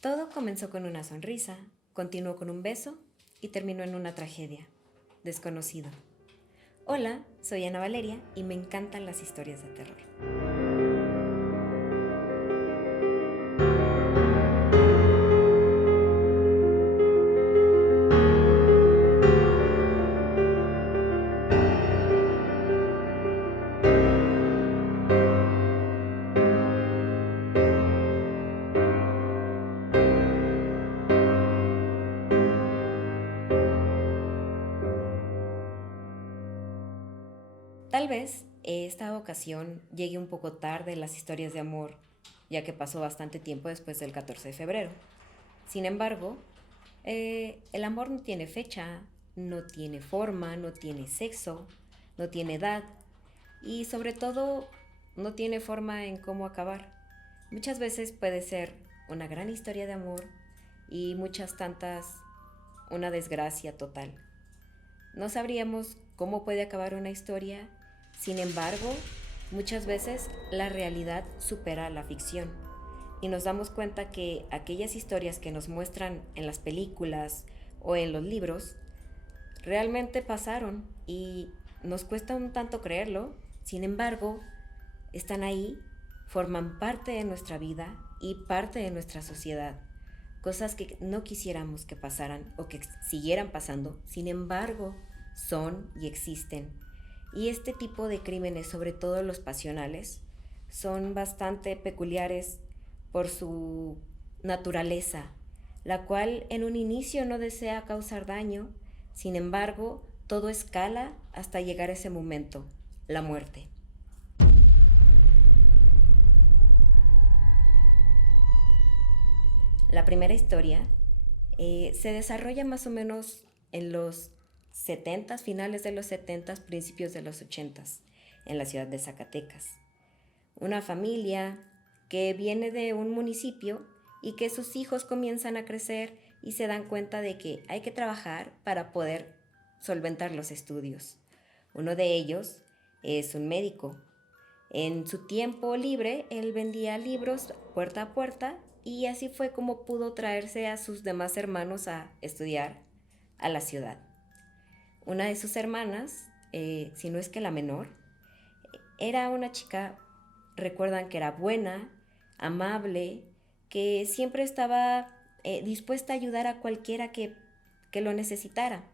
Todo comenzó con una sonrisa, continuó con un beso y terminó en una tragedia. Desconocido. Hola, soy Ana Valeria y me encantan las historias de terror. Tal vez esta ocasión llegue un poco tarde las historias de amor, ya que pasó bastante tiempo después del 14 de febrero. Sin embargo, el amor no tiene fecha, no tiene forma, no tiene sexo, no tiene edad y sobre todo no tiene forma en cómo acabar. Muchas veces puede ser una gran historia de amor y muchas tantas una desgracia total. No sabríamos cómo puede acabar una historia, sin embargo, muchas veces la realidad supera la ficción y nos damos cuenta que aquellas historias que nos muestran en las películas o en los libros realmente pasaron y nos cuesta un tanto creerlo, sin embargo, están ahí, forman parte de nuestra vida y parte de nuestra sociedad. Cosas que no quisiéramos que pasaran o que siguieran pasando, sin embargo, son y existen. Y este tipo de crímenes, sobre todo los pasionales, son bastante peculiares por su naturaleza, la cual en un inicio no desea causar daño, sin embargo, todo escala hasta llegar a ese momento, la muerte. La primera historia se desarrolla más o menos en los 70, finales de los 70, principios de los 80, en la ciudad de Zacatecas. Una familia que viene de un municipio y que sus hijos comienzan a crecer y se dan cuenta de que hay que trabajar para poder solventar los estudios. Uno de ellos es un médico. En su tiempo libre, él vendía libros puerta a puerta y así fue como pudo traerse a sus demás hermanos a estudiar a la ciudad. Una de sus hermanas, si no es que la menor, era una chica, recuerdan que era buena, amable, que siempre estaba dispuesta a ayudar a cualquiera que lo necesitara.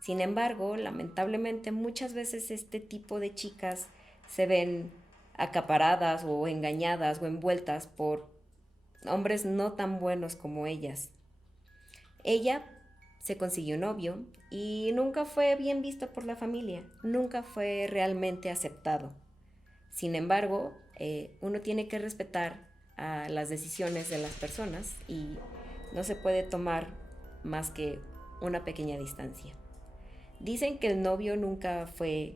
Sin embargo, lamentablemente muchas veces este tipo de chicas se ven acaparadas o engañadas o envueltas por hombres no tan buenos como ellas. Ella se consiguió un novio y nunca fue bien visto por la familia, nunca fue realmente aceptado. Sin embargo, uno tiene que respetar a las decisiones de las personas y no se puede tomar más que una pequeña distancia. Dicen que el novio nunca fue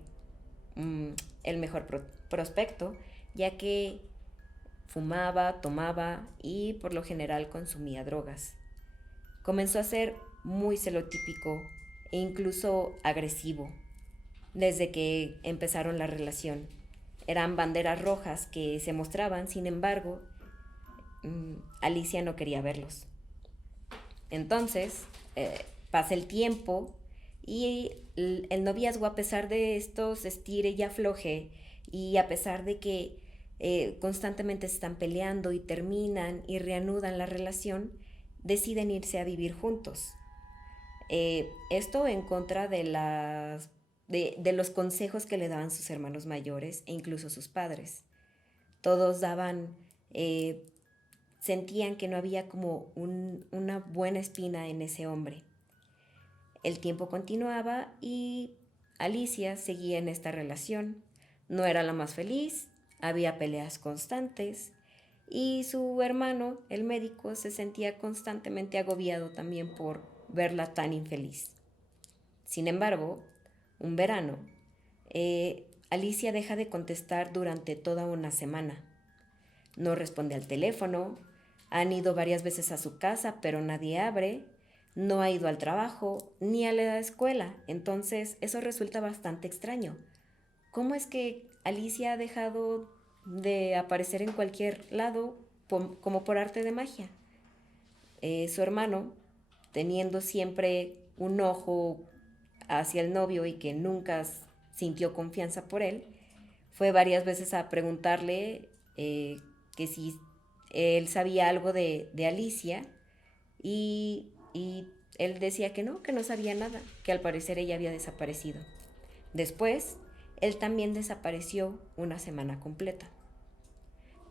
el mejor prospecto, ya que fumaba, tomaba y por lo general consumía drogas. Comenzó a ser muy celotípico e incluso agresivo desde que empezaron la relación. Eran banderas rojas que se mostraban, sin embargo, Alicia no quería verlos. Entonces, pasa el tiempo y el noviazgo, a pesar de estos estire y afloje, y a pesar de que constantemente se están peleando y terminan y reanudan la relación, deciden irse a vivir juntos. Esto en contra de los consejos que le daban sus hermanos mayores e incluso sus padres. Todos sentían que no había como una buena espina en ese hombre. El tiempo continuaba y Alicia seguía en esta relación. No era la más feliz, había peleas constantes y su hermano, el médico, se sentía constantemente agobiado también por verla tan infeliz. Sin embargo, un verano, Alicia deja de contestar durante toda una semana. No responde al teléfono, han ido varias veces a su casa, pero nadie abre, no ha ido al trabajo ni a la escuela, entonces eso resulta bastante extraño. ¿Cómo es que Alicia ha dejado de aparecer en cualquier lado como por arte de magia? su hermano, teniendo siempre un ojo hacia el novio y que nunca sintió confianza por él, fue varias veces a preguntarle que si él sabía algo de Alicia y él decía que no sabía nada, que al parecer ella había desaparecido. Después, él también desapareció una semana completa.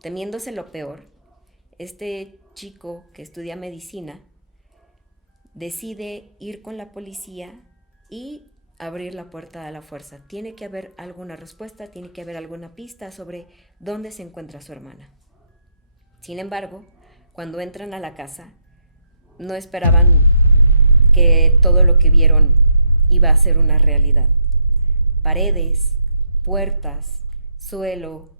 Temiéndose lo peor, este chico que estudia medicina decide ir con la policía y abrir la puerta a la fuerza. Tiene que haber alguna respuesta, tiene que haber alguna pista sobre dónde se encuentra su hermana. Sin embargo, cuando entran a la casa, no esperaban que todo lo que vieron iba a ser una realidad. Paredes, puertas, suelo,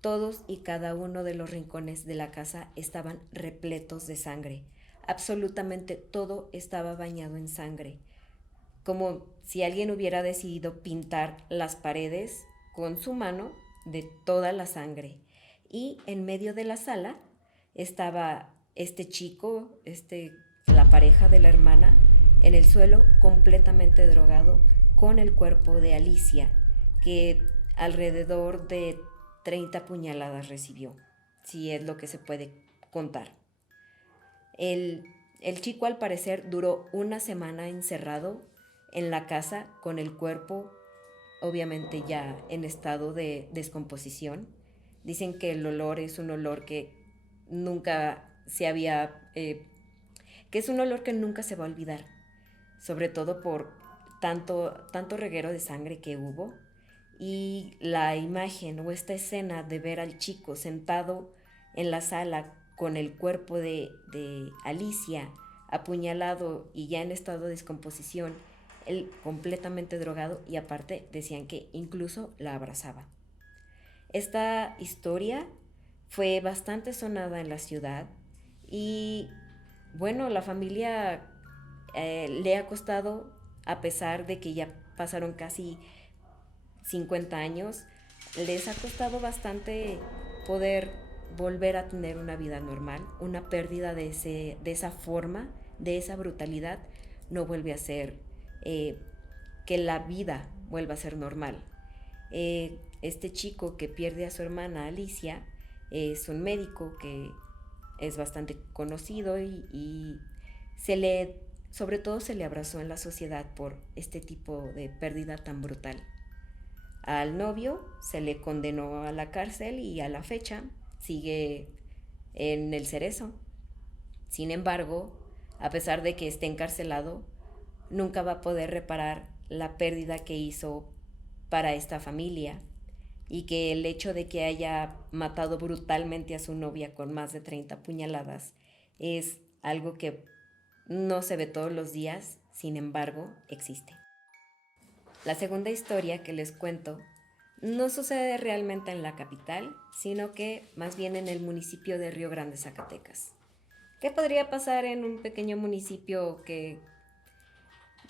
todos y cada uno de los rincones de la casa estaban repletos de sangre. Absolutamente todo estaba bañado en sangre, como si alguien hubiera decidido pintar las paredes con su mano de toda la sangre. Y en medio de la sala estaba este chico, la pareja de la hermana, en el suelo completamente drogado, con el cuerpo de Alicia, que alrededor de 30 puñaladas recibió, si es lo que se puede contar. El chico al parecer duró una semana encerrado en la casa con el cuerpo obviamente ya en estado de descomposición. Dicen que el olor es un olor que nunca se había, que es un olor que nunca se va a olvidar, sobre todo por tanto reguero de sangre que hubo. Y la imagen o esta escena de ver al chico sentado en la sala con el cuerpo de Alicia apuñalado y ya en estado de descomposición, él completamente drogado, y aparte decían que incluso la abrazaba. Esta historia fue bastante sonada en la ciudad y bueno, la familia le ha costado, a pesar de que ya pasaron casi 50 años, les ha costado bastante poder volver a tener una vida normal. Una pérdida de esa forma, de esa brutalidad, no vuelve a ser que la vida vuelva a ser normal. Este chico que pierde a su hermana Alicia es un médico que es bastante conocido y sobre todo se le abrazó en la sociedad por este tipo de pérdida tan brutal. Al novio se le condenó a la cárcel y a la fecha sigue en el Cerezo. Sin embargo, a pesar de que esté encarcelado, nunca va a poder reparar la pérdida que hizo para esta familia, y que el hecho de que haya matado brutalmente a su novia con más de 30 puñaladas es algo que no se ve todos los días, sin embargo, existe. La segunda historia que les cuento no sucede realmente en la capital, sino que más bien en el municipio de Río Grande, Zacatecas. ¿Qué podría pasar en un pequeño municipio que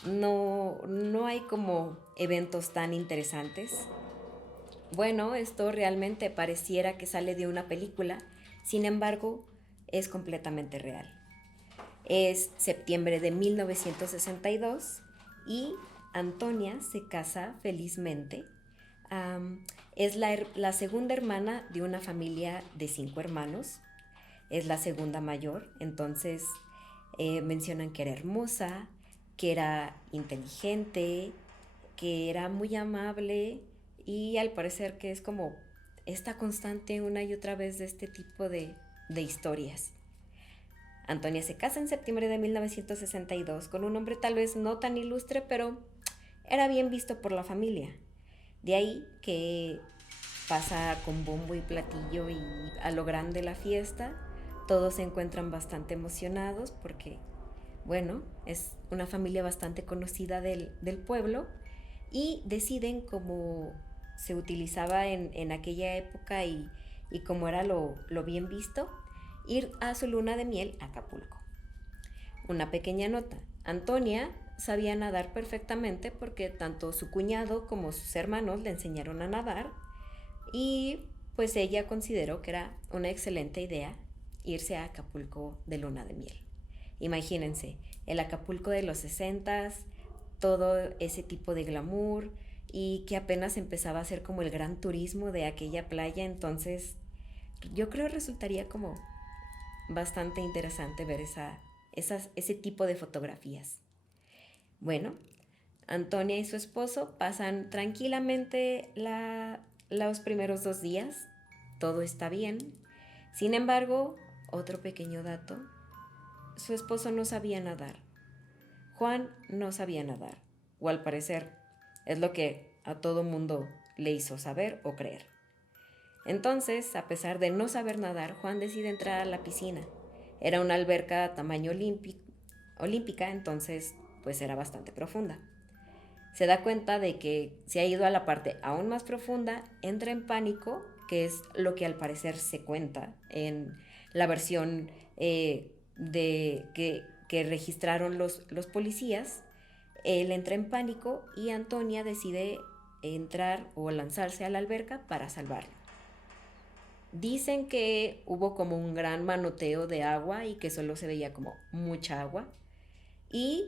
no hay como eventos tan interesantes? Bueno, esto realmente pareciera que sale de una película, sin embargo, es completamente real. Es septiembre de 1962 y Antonia se casa felizmente. Es la segunda hermana de una familia de 5 hermanos. Es la segunda mayor, entonces mencionan que era hermosa, que era inteligente, que era muy amable, y al parecer que es como esta constante una y otra vez de este tipo de historias. Antonia se casa en septiembre de 1962 con un hombre tal vez no tan ilustre, pero era bien visto por la familia. De ahí que pasa con bombo y platillo y a lo grande la fiesta. Todos se encuentran bastante emocionados porque, bueno, es una familia bastante conocida del pueblo, y deciden, como se utilizaba en aquella época y como era lo bien visto, ir a su luna de miel a Acapulco. Una pequeña nota: Antonia sabía nadar perfectamente porque tanto su cuñado como sus hermanos le enseñaron a nadar, y pues ella consideró que era una excelente idea irse a Acapulco de luna de miel. Imagínense, el Acapulco de los 60s, todo ese tipo de glamour y que apenas empezaba a ser como el gran turismo de aquella playa, entonces yo creo resultaría como bastante interesante ver ese tipo de fotografías. Bueno, Antonia y su esposo pasan tranquilamente los primeros 2 días, todo está bien. Sin embargo, otro pequeño dato, su esposo no sabía nadar. Juan no sabía nadar, o al parecer es lo que a todo mundo le hizo saber o creer. Entonces, a pesar de no saber nadar, Juan decide entrar a la piscina. Era una alberca a tamaño olímpica, entonces pues era bastante profunda. Se da cuenta de que se ha ido a la parte aún más profunda, entra en pánico, que es lo que al parecer se cuenta en la versión que registraron los policías. Él entra en pánico y Antonia decide entrar o lanzarse a la alberca para salvarlo. Dicen que hubo como un gran manoteo de agua y que solo se veía como mucha agua. Y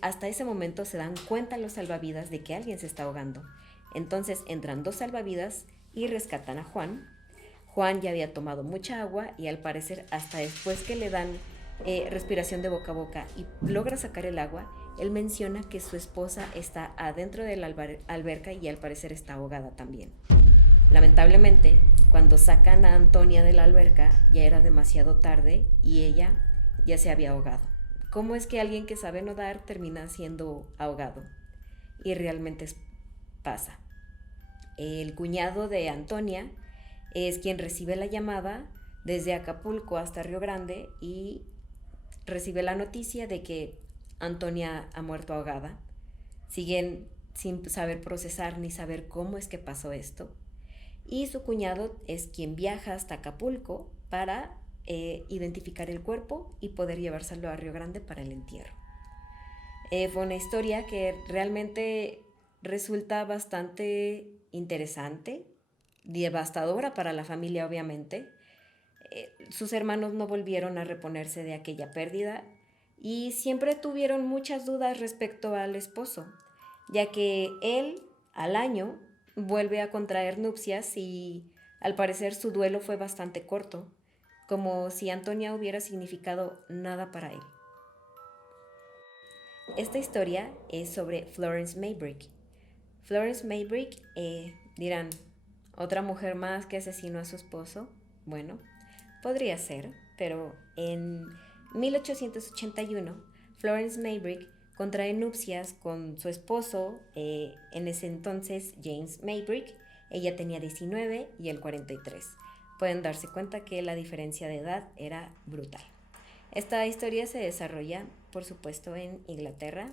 hasta ese momento se dan cuenta los salvavidas de que alguien se está ahogando. Entonces entran 2 salvavidas y rescatan a Juan. Juan ya había tomado mucha agua y al parecer hasta después que le dan respiración de boca a boca y logra sacar el agua, él menciona que su esposa está adentro de la alberca y al parecer está ahogada también. Lamentablemente, cuando sacan a Antonia de la alberca ya era demasiado tarde y ella ya se había ahogado. ¿Cómo es que alguien que sabe nadar termina siendo ahogado? Y realmente pasa. El cuñado de Antonia es quien recibe la llamada desde Acapulco hasta Río Grande y recibe la noticia de que Antonia ha muerto ahogada. Siguen sin saber procesar ni saber cómo es que pasó esto. Y su cuñado es quien viaja hasta Acapulco para identificar el cuerpo y poder llevárselo a Río Grande para el entierro. Fue una historia que realmente resulta bastante interesante, devastadora para la familia obviamente. Sus hermanos no volvieron a reponerse de aquella pérdida y siempre tuvieron muchas dudas respecto al esposo, ya que él al año vuelve a contraer nupcias y al parecer su duelo fue bastante corto, como si Antonia hubiera significado nada para él. Esta historia es sobre Florence Maybrick. Florence Maybrick, dirán, ¿otra mujer más que asesinó a su esposo? Bueno, podría ser, pero en 1881 Florence Maybrick contrae nupcias con su esposo, en ese entonces James Maybrick. Ella tenía 19 y él 43. Pueden darse cuenta que la diferencia de edad era brutal. Esta historia se desarrolla, por supuesto, en Inglaterra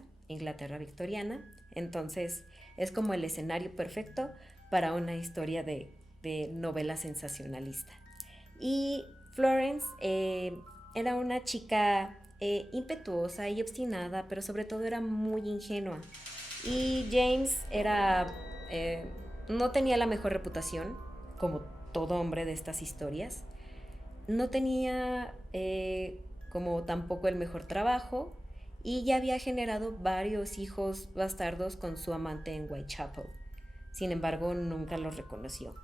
victoriana. Entonces es como el escenario perfecto para una historia de novela sensacionalista. Y Florence era una chica impetuosa y obstinada, pero sobre todo era muy ingenua. Y James no tenía la mejor reputación, como todo hombre de estas historias. No tenía como tampoco el mejor trabajo y ya había generado varios hijos bastardos con su amante en Whitechapel. Sin embargo, nunca los reconoció.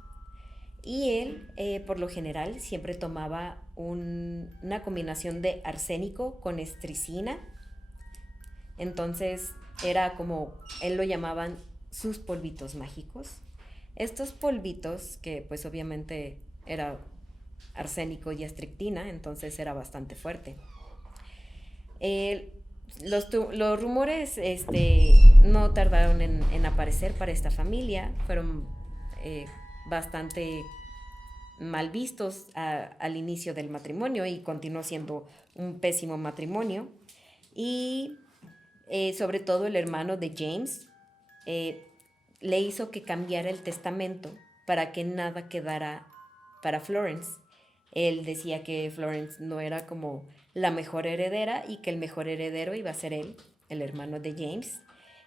Y él, por lo general, siempre tomaba una combinación de arsénico con estricina. Entonces, era como, él lo llamaban sus polvitos mágicos. Estos polvitos, que pues obviamente era arsénico y estricnina, entonces era bastante fuerte. Los rumores no tardaron en aparecer para esta familia, fueron bastante mal vistos al inicio del matrimonio y continuó siendo un pésimo matrimonio. Y sobre todo el hermano de James le hizo que cambiara el testamento para que nada quedara para Florence. Él decía que Florence no era como la mejor heredera y que el mejor heredero iba a ser él, el hermano de James.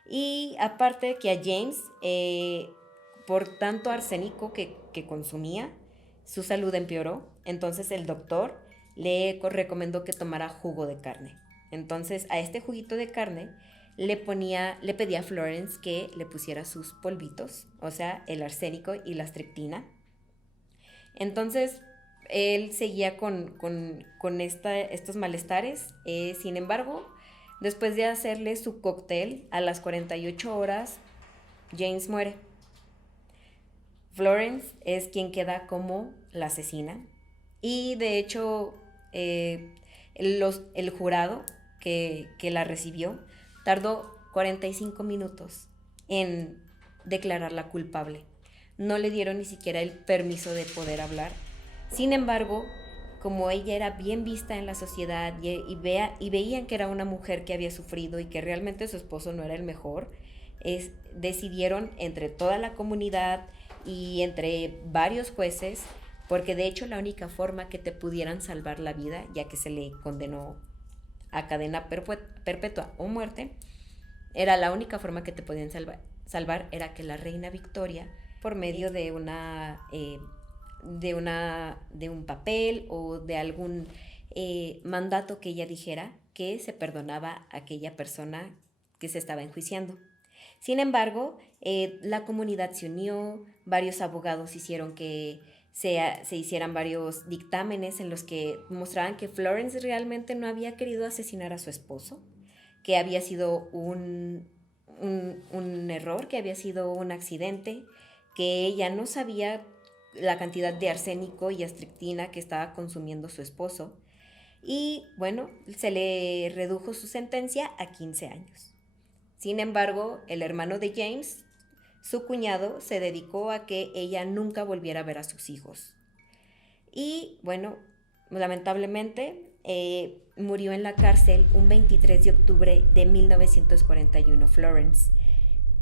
Y aparte que a James, por tanto arsénico que consumía, su salud empeoró. Entonces el doctor recomendó que tomara jugo de carne. Entonces a este juguito de carne le pedía a Florence que le pusiera sus polvitos, o sea, el arsénico y la strictina. Entonces él seguía con estos malestares. Sin embargo, después de hacerle su cóctel, a las 48 horas, James muere. Florence es quien queda como la asesina. Y de hecho, el jurado que la recibió tardó 45 minutos en declararla culpable. No le dieron ni siquiera el permiso de poder hablar. Sin embargo, como ella era bien vista en la sociedad y veían que era una mujer que había sufrido y que realmente su esposo no era el mejor, decidieron entre toda la comunidad y entre varios jueces, porque de hecho la única forma que te pudieran salvar la vida, ya que se le condenó a cadena perpetua o muerte, era la única forma que te podían salvar era que la reina Victoria, por medio de un papel o de algún mandato que ella dijera, que se perdonaba a aquella persona que se estaba enjuiciando. Sin embargo, la comunidad se unió, varios abogados hicieron que se hicieran varios dictámenes en los que mostraban que Florence realmente no había querido asesinar a su esposo, que había sido un error, que había sido un accidente, que ella no sabía la cantidad de arsénico y astrictina que estaba consumiendo su esposo. Y bueno, se le redujo su sentencia a 15 años. Sin embargo, el hermano de James, su cuñado, se dedicó a que ella nunca volviera a ver a sus hijos. Y bueno, lamentablemente murió en la cárcel un 23 de octubre de 1941, Florence.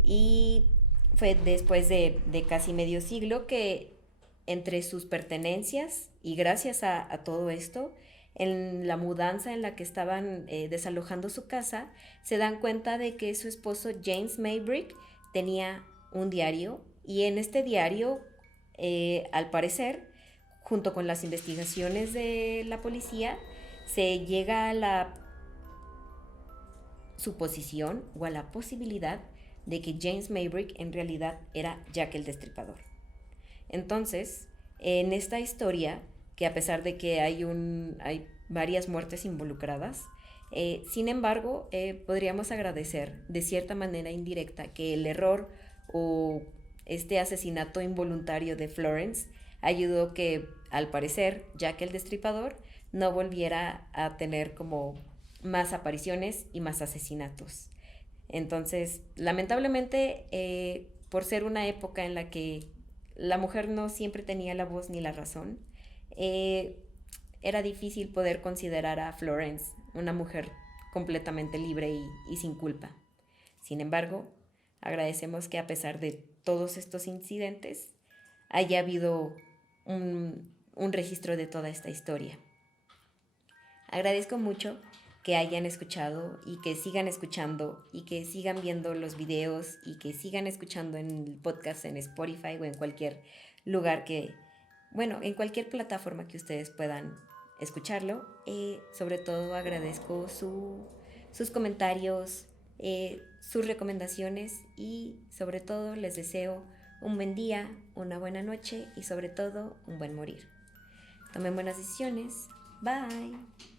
Y fue después de casi medio siglo que entre sus pertenencias y gracias a todo esto, en la mudanza en la que estaban desalojando su casa, se dan cuenta de que su esposo James Maybrick tenía un diario y en este diario, al parecer, junto con las investigaciones de la policía, se llega a la suposición o a la posibilidad de que James Maybrick en realidad era Jack el Destripador. Entonces, en esta historia, que a pesar de que hay varias muertes involucradas, sin embargo, podríamos agradecer de cierta manera indirecta que el error o este asesinato involuntario de Florence ayudó que, al parecer, Jack el Destripador no volviera a tener como más apariciones y más asesinatos. Entonces, lamentablemente, por ser una época en la que la mujer no siempre tenía la voz ni la razón, era difícil poder considerar a Florence una mujer completamente libre y sin culpa. Sin embargo, agradecemos que a pesar de todos estos incidentes, haya habido un registro de toda esta historia. Agradezco mucho que hayan escuchado y que sigan escuchando y que sigan viendo los videos y que sigan escuchando en el podcast en Spotify o en cualquier lugar en cualquier plataforma que ustedes puedan escucharlo. Sobre todo agradezco sus comentarios, sus recomendaciones y sobre todo les deseo un buen día, una buena noche y sobre todo un buen morir. Tomen buenas decisiones. Bye.